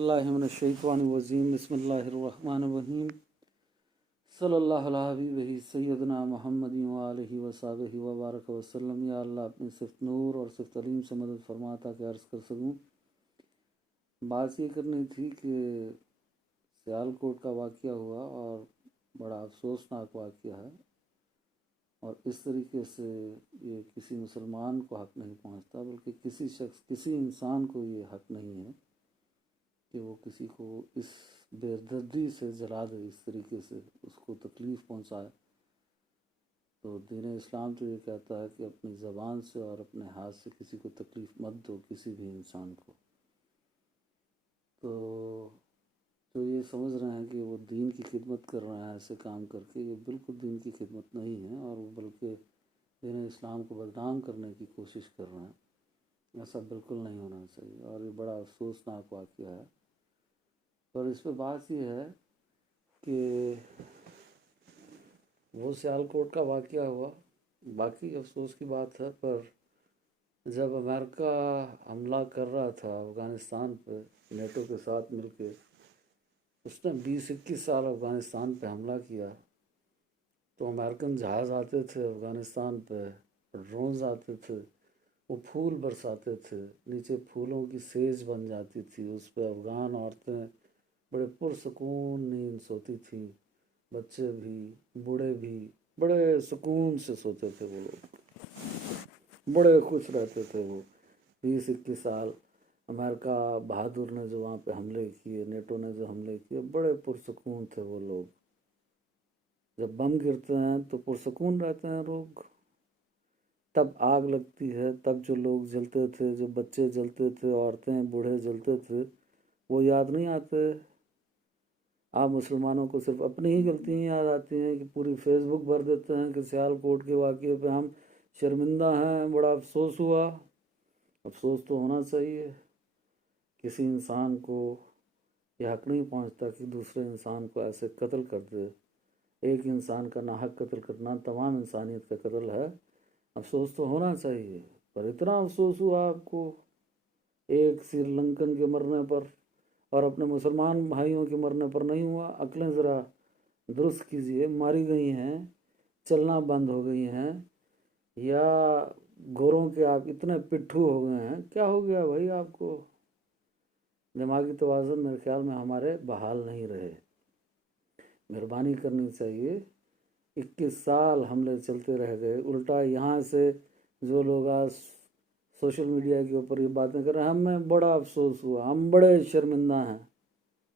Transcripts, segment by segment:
اللہ من الشیطان الرجیم بسم اللہ الرحمن الرحیم صلی اللہ علیہ حبیبہ سیدنا محمد وآلہ وصحبہ وبارک وسلم۔ یا اللہ اپنی صفت نور اور صفت علیم سے مدد فرما تاکہ عرض کر سکوں۔ بات یہ کرنی تھی کہ سیالکوٹ کا واقعہ ہوا اور بڑا افسوسناک واقعہ ہے، اور اس طریقے سے یہ کسی مسلمان کو حق نہیں پہنچتا، بلکہ کسی شخص کسی انسان کو یہ حق نہیں ہے کہ وہ کسی کو اس بے دردی سے جلا دے، اس طریقے سے اس کو تکلیف پہنچائے۔ تو دین اسلام تو یہ کہتا ہے کہ اپنی زبان سے اور اپنے ہاتھ سے کسی کو تکلیف مت دو، کسی بھی انسان کو۔ تو یہ سمجھ رہے ہیں کہ وہ دین کی خدمت کر رہے ہیں ایسے کام کر کے، یہ بالکل دین کی خدمت نہیں ہے، اور وہ بلکہ دین اسلام کو بدنام کرنے کی کوشش کر رہے ہیں۔ ایسا بالکل نہیں ہونا چاہیے، اور یہ بڑا افسوسناک واقعہ ہے۔ اور اس پہ بات یہ ہے کہ وہ سیالکوٹ کا واقعہ ہوا، باقی افسوس کی بات ہے، پر جب امریکہ حملہ کر رہا تھا افغانستان پہ نیٹو کے ساتھ مل کے، اس نے 20-21 سال افغانستان پہ حملہ کیا، تو امریکن جہاز آتے تھے افغانستان پہ، ڈرونز آتے تھے، وہ پھول برساتے تھے، نیچے پھولوں کی سیج بن جاتی تھی، اس پہ افغان عورتیں بڑے پرسکون نیند سوتی تھیں، بچے بھی بوڑھے بھی بڑے سکون سے سوتے تھے، وہ لوگ بڑے خوش رہتے تھے۔ وہ 20-21 سال امریکہ بہادر نے جو وہاں پہ حملے کیے، نیٹو نے جو حملے کیے، بڑے پرسکون تھے وہ لوگ۔ جب بم گرتے ہیں تو پرسکون رہتے ہیں لوگ، تب آگ لگتی ہے، تب جو لوگ جلتے تھے، جو بچے جلتے تھے، عورتیں بوڑھے جلتے تھے، وہ یاد نہیں آتے۔ آپ مسلمانوں کو صرف اپنی ہی غلطیاں یاد آتی ہیں کہ پوری فیس بک بھر دیتے ہیں کہ سیالکوٹ کے واقعے پہ ہم شرمندہ ہیں، بڑا افسوس ہوا۔ افسوس تو ہونا چاہیے، کسی انسان کو یہ حق نہیں پہنچتا کہ دوسرے انسان کو ایسے قتل کر دے۔ ایک انسان کا ناحق قتل کرنا تمام انسانیت کا قتل ہے۔ افسوس تو ہونا چاہیے، پر اتنا افسوس ہوا آپ کو ایک سری لنکن کے مرنے پر اور اپنے مسلمان بھائیوں کے مرنے پر نہیں ہوا۔ عقلیں ذرا درست کیجئے، ماری گئی ہیں، چلنا بند ہو گئی ہیں، یا گوروں کے آپ اتنے پٹھو ہو گئے ہیں؟ کیا ہو گیا بھائی آپ کو؟ دماغی توازن میرے خیال میں ہمارے بحال نہیں رہے۔ مہربانی کرنی چاہیے۔ 21 سال حملے چلتے رہ گئے، الٹا یہاں سے جو لوگ آج سوشل میڈیا کے اوپر یہ باتیں کر رہے ہیں، ہمیں بڑا افسوس ہوا، ہم بڑے شرمندہ ہیں،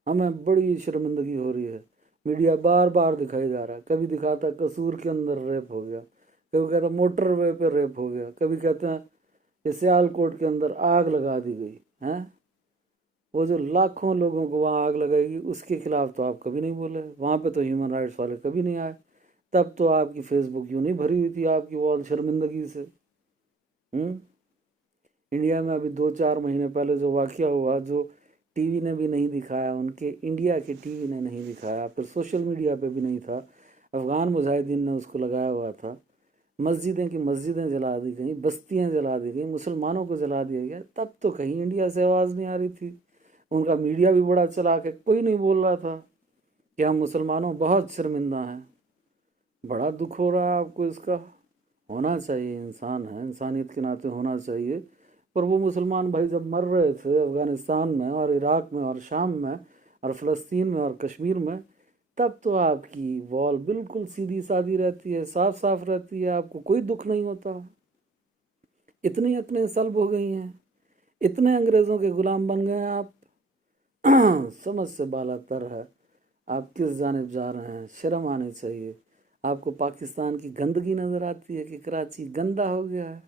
ہمیں بڑی شرمندگی ہو رہی ہے۔ میڈیا بار بار دکھائی جا رہا ہے، کبھی دکھاتا قصور کے اندر ریپ ہو گیا، کبھی کہتا موٹر وے پہ ریپ ہو گیا، کبھی کہتے ہیں کہ سیالکوٹ کے اندر آگ لگا دی گئی ہیں۔ وہ جو لاکھوں لوگوں کو وہاں آگ لگائے گی، اس کے خلاف تو آپ کبھی نہیں بولے، وہاں پہ تو ہیومن رائٹس والے کبھی نہیں آئے، تب تو آپ کی فیس بک یوں نہیں بھری ہوئی تھی آپ کی وال شرمندگی سے۔ انڈیا میں ابھی 2-4 مہینے پہلے جو واقعہ ہوا، جو ٹی وی نے بھی نہیں دکھایا، ان کے انڈیا کے ٹی وی نے نہیں دکھایا، پھر سوشل میڈیا پہ بھی نہیں تھا، افغان مجاہدین نے اس کو لگایا ہوا تھا، مسجدیں کی مسجدیں جلا دی گئیں، بستیاں جلا دی گئیں، مسلمانوں کو جلا دیا گیا، تب تو کہیں انڈیا سے آواز نہیں آ رہی تھی۔ ان کا میڈیا بھی بڑا چلا کے کوئی نہیں بول رہا تھا کہ ہم مسلمانوں بہت شرمندہ ہیں۔ بڑا دکھ ہو رہا ہے آپ کو اس کا؟ ہونا چاہیے، انسان ہے، انسانیت کے ناطے ہونا چاہیے۔ پر وہ مسلمان بھائی جب مر رہے تھے افغانستان میں اور عراق میں اور شام میں اور فلسطین میں اور کشمیر میں، تب تو آپ کی وال بالکل سیدھی سادھی رہتی ہے، صاف صاف رہتی ہے، آپ کو کوئی دکھ نہیں ہوتا۔ اتنی عقلیں سلب ہو گئی ہیں، اتنے انگریزوں کے غلام بن گئے ہیں آپ، سمجھ سے بالا تر ہے۔ آپ کس جانب جا رہے ہیں؟ شرم آنی چاہیے۔ آپ کو پاکستان کی گندگی نظر آتی ہے کہ کراچی گندا ہو گیا ہے؟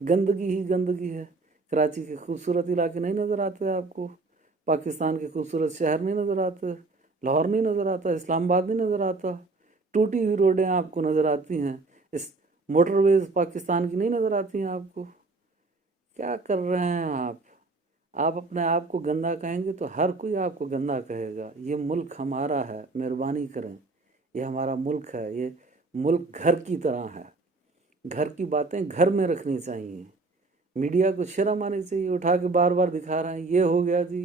گندگی ہی گندگی ہے۔ کراچی کے خوبصورت علاقے نہیں نظر آتے آپ کو؟ پاکستان کے خوبصورت شہر نہیں نظر آتے؟ لاہور نہیں نظر آتا؟ اسلام آباد نہیں نظر آتا؟ ٹوٹی ہوئی روڈیں آپ کو نظر آتی ہیں؟ اس موٹر ویز پاکستان کی نہیں نظر آتی ہیں آپ کو؟ کیا کر رہے ہیں آپ؟ آپ اپنے آپ کو گندا کہیں گے تو ہر کوئی آپ کو گندا کہے گا۔ یہ ملک ہمارا ہے، مہربانی کریں، یہ ہمارا ملک ہے، یہ ملک گھر کی طرح ہے۔ گھر کی باتیں گھر میں رکھنی چاہیے۔ میڈیا کو شرم آنی چاہیے، اٹھا کے بار بار دکھا رہے ہیں یہ ہو گیا جی،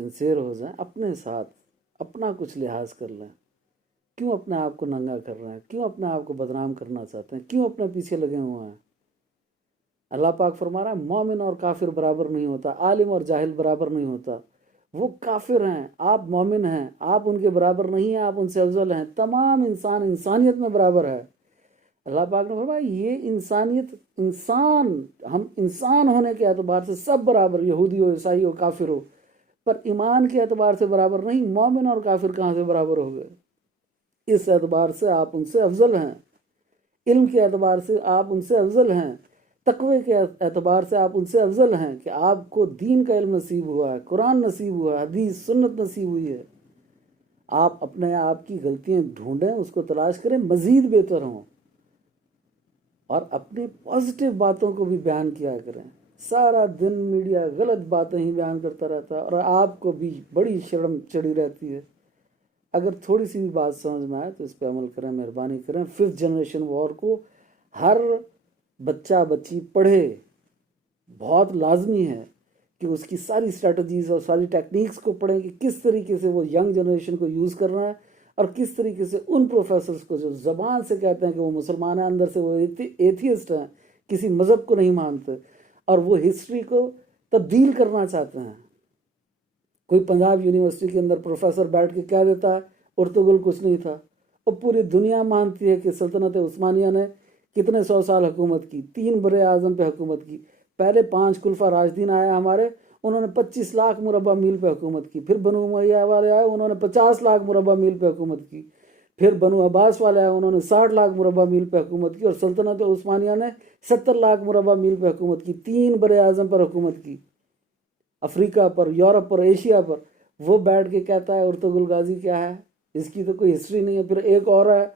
سنسیئر ہو جائیں اپنے ساتھ، اپنا کچھ لحاظ کر لیں. کیوں اپنے آپ کو ننگا کر رہے ہیں؟ کیوں اپنے آپ کو بدنام کرنا چاہتے ہیں؟ کیوں اپنے پیچھے لگے ہوئے ہیں؟ اللہ پاک فرما رہا ہے مومن اور کافر برابر نہیں ہوتا، عالم اور جاہل برابر نہیں ہوتا. وہ کافر ہیں، آپ مومن ہیں، آپ ان کے برابر نہیں ہیں، آپ ان سے افضل ہیں. تمام انسان انسانیت میں برابر ہے. اللہ پاک نے فرمایا یہ انسانیت، ہم انسان ہونے کے اعتبار سے سب برابر، یہودی ہو، عیسائی ہو، کافر ہو، پر ایمان کے اعتبار سے برابر نہیں. مومن اور کافر کہاں سے برابر ہو گئے؟ اس اعتبار سے آپ ان سے افضل ہیں، علم کے اعتبار سے آپ ان سے افضل ہیں، تقوی کے اعتبار سے آپ ان سے افضل ہیں کہ آپ کو دین کا علم نصیب ہوا ہے، قرآن نصیب ہوا ہے، حدیث سنت نصیب ہوئی ہے. آپ اپنے آپ کی غلطیاں ڈھونڈیں، اس کو تلاش کریں، مزید بہتر ہوں، اور اپنی پازیٹیو باتوں کو بھی بیان کیا کریں. سارا دن میڈیا غلط باتیں ہی بیان کرتا رہتا ہے، اور آپ کو بھی بڑی شرم چڑھی رہتی ہے. اگر تھوڑی سی بھی بات سمجھ میں آئے تو اس پہ عمل کریں، مہربانی کریں. 5th جنریشن وار کو ہر بچہ بچی پڑھے، بہت لازمی ہے کہ اس کی ساری اسٹریٹجیز اور ساری ٹیکنیکس کو پڑھیں کہ کس طریقے سے وہ ینگ جنریشن کو یوز کر رہا ہے، اور کس طریقے سے ان پروفیسرز کو جو زبان سے کہتے ہیں کہ وہ مسلمان ہیں، اندر سے وہ ایتھیسٹ ہیں، کسی مذہب کو نہیں مانتے، اور وہ ہسٹری کو تبدیل کرنا چاہتے ہیں. کوئی پنجاب یونیورسٹی کے اندر پروفیسر بیٹھ کے کہہ دیتا ہے ارطغرل کچھ نہیں تھا، اور پوری دنیا مانتی ہے کہ سلطنت عثمانیہ نے کتنے 100 سال حکومت کی، 3 برے اعظم پہ حکومت کی. پہلے 5 خلفاء راشدین آئے ہمارے، انہوں نے 25 لاکھ مربع میل پہ حکومت کی. پھر بنو امیہ والے آئے، انہوں نے 50 لاکھ مربع میل پہ حکومت کی. پھر بنو عباس والے آئے، انہوں نے 60 لاکھ مربع میل پہ حکومت کی. اور سلطنت عثمانیہ نے 70 لاکھ مربع میل پہ حکومت کی، 3 برے اعظم پر حکومت کی، افریقہ پر، یورپ پر، ایشیا پر. وہ بیٹھ کے کہتا ہے ارطغرل غازی کیا ہے، اس کی تو کوئی ہسٹری نہیں ہے. پھر ایک اور ہے،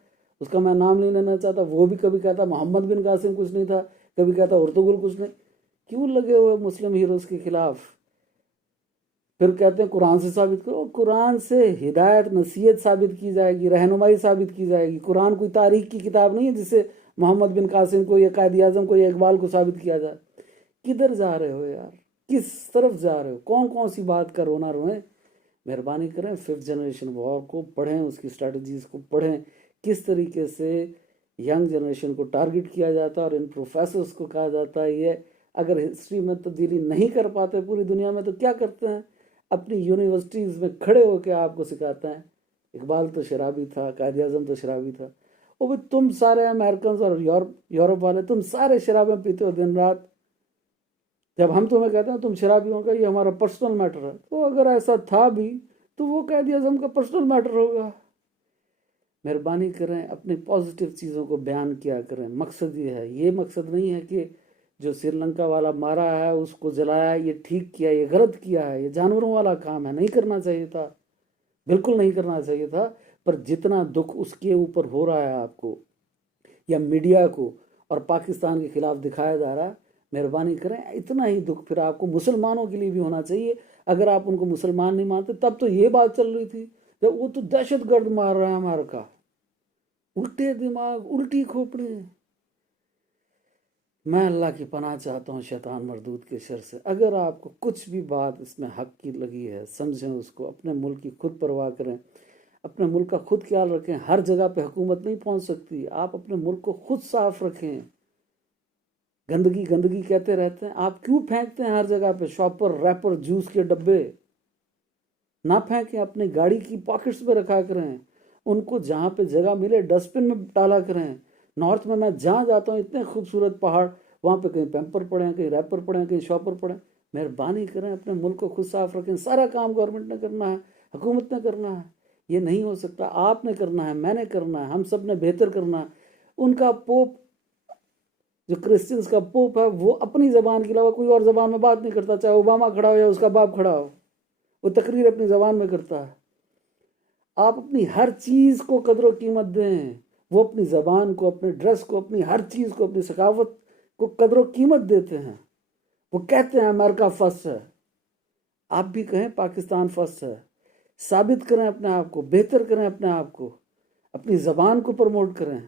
اس کا میں نام نہیں لینا چاہتا، وہ بھی کبھی کہتا محمد بن قاسم کچھ نہیں تھا، کبھی کہتا ارطغرل کچھ نہیں. کیوں لگے ہوئے مسلم ہیروز کے خلاف؟ پھر کہتے ہیں قرآن سے ثابت کرو. قرآن سے ہدایت نصیحت ثابت کی جائے گی، رہنمائی ثابت کی جائے گی. قرآن کوئی تاریخ کی کتاب نہیں ہے جس سے محمد بن قاسم کو یا قائد اعظم کو یا اقبال کو ثابت کیا جائے. کدھر جا رہے ہو یار؟ کس طرف جا رہے ہو؟ کون سی بات کا رونا روئیں؟ مہربانی کریں 5th جنریشن وار کو پڑھیں، اس کی اسٹریٹجیز کو پڑھیں، کس طریقے سے ینگ جنریشن کو ٹارگٹ کیا جاتا ہے. اور ان پروفیسرز کو کہا جاتا ہے یہ اگر ہسٹری میں تبدیلی نہیں کر پاتے پوری دنیا میں تو کیا کرتے ہیں؟ اپنی یونیورسٹیز میں کھڑے ہو کے آپ کو سکھاتے ہیں اقبال تو شرابی تھا، قائد اعظم تو شرابی تھا. وہ بھی تم سارے امریکنز اور یورپ والے تم سارے شرابیں پیتے ہو دن رات. جب ہم تمہیں کہتے ہیں تم شرابیوں کا یہ ہمارا پرسنل میٹر ہے، تو اگر ایسا تھا بھی تو وہ قائد اعظم کا پرسنل میٹر ہوگا. مہربانی کریں اپنی پازیٹیو چیزوں کو بیان کیا کریں. مقصد یہ ہے، یہ مقصد نہیں ہے کہ جو سری لنکا والا مارا ہے اس کو جلایا، یہ ٹھیک کیا، یہ غلط کیا ہے، یہ جانوروں والا کام ہے، نہیں کرنا چاہیے تھا، بالکل نہیں کرنا چاہیے تھا. پر جتنا دکھ اس کے اوپر ہو رہا ہے آپ کو یا میڈیا کو اور پاکستان کے خلاف دکھایا جا رہا ہے، مہربانی کریں اتنا ہی دکھ پھر آپ کو مسلمانوں کے لیے بھی ہونا چاہیے. اگر آپ ان کو مسلمان نہیں مانتے، تب تو یہ بات چل رہی تھی جب وہ تو دہشت گرد مار رہا ہے ہمارا کا، الٹے دماغ، الٹی کھوپڑی. میں اللہ کی پناہ چاہتا ہوں شیطان مردود کے شر سے. اگر آپ کو کچھ بھی بات اس میں حق کی لگی ہے، سمجھیں اس کو. اپنے ملک کی خود پرواہ کریں، اپنے ملک کا خود خیال رکھیں. ہر جگہ پہ حکومت نہیں پہنچ سکتی، آپ اپنے ملک کو خود صاف رکھیں. گندگی گندگی کہتے رہتے ہیں، آپ کیوں پھینکتے ہیں ہر جگہ پہ شاپر ریپر جوس کے ڈبے؟ نہ پھینکیں، اپنی گاڑی کی پاکٹس میں رکھا کریں. ان کو جہاں پہ جگہ ملے ڈسٹ بن میں ڈالا کریں. نارتھ میں جہاں جاتا ہوں اتنے خوبصورت پہاڑ، وہاں پہ کہیں پیمپر پڑے ہیں، کہیں ریپر پڑے ہیں، کہیں شاپر پڑے ہیں. مہربانی کریں اپنے ملک کو خود صاف رکھیں. سارا کام گورنمنٹ نے کرنا ہے، حکومت نے کرنا ہے، یہ نہیں ہو سکتا. آپ نے کرنا ہے، میں نے کرنا ہے، ہم سب نے بہتر کرنا ہے. ان کا پوپ، جو کرسچنس کا پوپ ہے، وہ اپنی زبان کے علاوہ کوئی اور زبان میں بات نہیں کرتا، چاہے اوباما کھڑا ہو یا اس کا باپ کھڑا ہو، وہ تقریر اپنی زبان میں کرتا ہے. آپ اپنی ہر چیز کو قدر و قیمت دیں. وہ اپنی زبان کو، اپنے ڈریس کو، اپنی ہر چیز کو، اپنی ثقافت کو قدر و قیمت دیتے ہیں. وہ کہتے ہیں امریکہ فرسٹ ہے، آپ بھی کہیں پاکستان فرسٹ ہے. ثابت کریں اپنے آپ کو، بہتر کریں اپنے آپ کو، اپنی زبان کو پروموٹ کریں.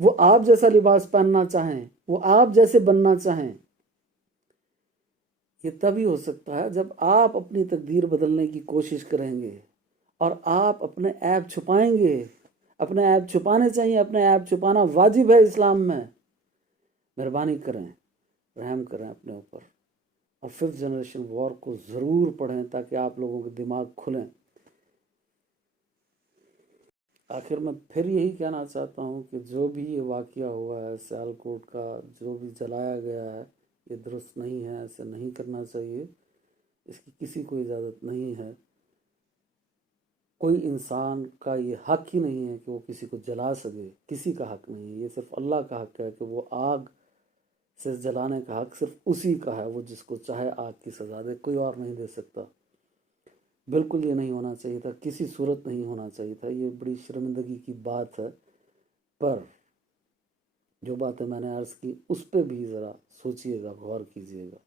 وہ آپ جیسا لباس پہننا چاہیں، وہ آپ جیسے بننا چاہیں. یہ تبھی ہو سکتا ہے جب آپ اپنی تقدیر بدلنے کی کوشش کریں گے اور آپ اپنے عیب چھپائیں گے. اپنے عیب چھپانے چاہیے، اپنے عیب چھپانا واجب ہے اسلام میں. مہربانی کریں، رحم کریں اپنے اوپر، اور 5th جنریشن وار کو ضرور پڑھیں تاکہ آپ لوگوں کے دماغ کھلیں. آخر میں پھر یہی کہنا چاہتا ہوں کہ جو بھی یہ واقعہ ہوا ہے سیالکوٹ کا، جو بھی جلایا گیا ہے، یہ درست نہیں ہے، ایسے نہیں کرنا چاہیے. اس کی کسی کو اجازت نہیں ہے. کوئی انسان کا یہ حق ہی نہیں ہے کہ وہ کسی کو جلا سکے، کسی کا حق نہیں ہے. یہ صرف اللہ کا حق ہے کہ وہ آگ سے جلانے کا حق صرف اسی کا ہے. وہ جس کو چاہے آگ کی سزا دے، کوئی اور نہیں دے سکتا. بالکل یہ نہیں ہونا چاہیے تھا، کسی صورت نہیں ہونا چاہیے تھا. یہ بڑی شرمندگی کی بات ہے. پر جو باتیں میں نے عرض کی اس پہ بھی ذرا سوچیے گا، غور کیجیے گا.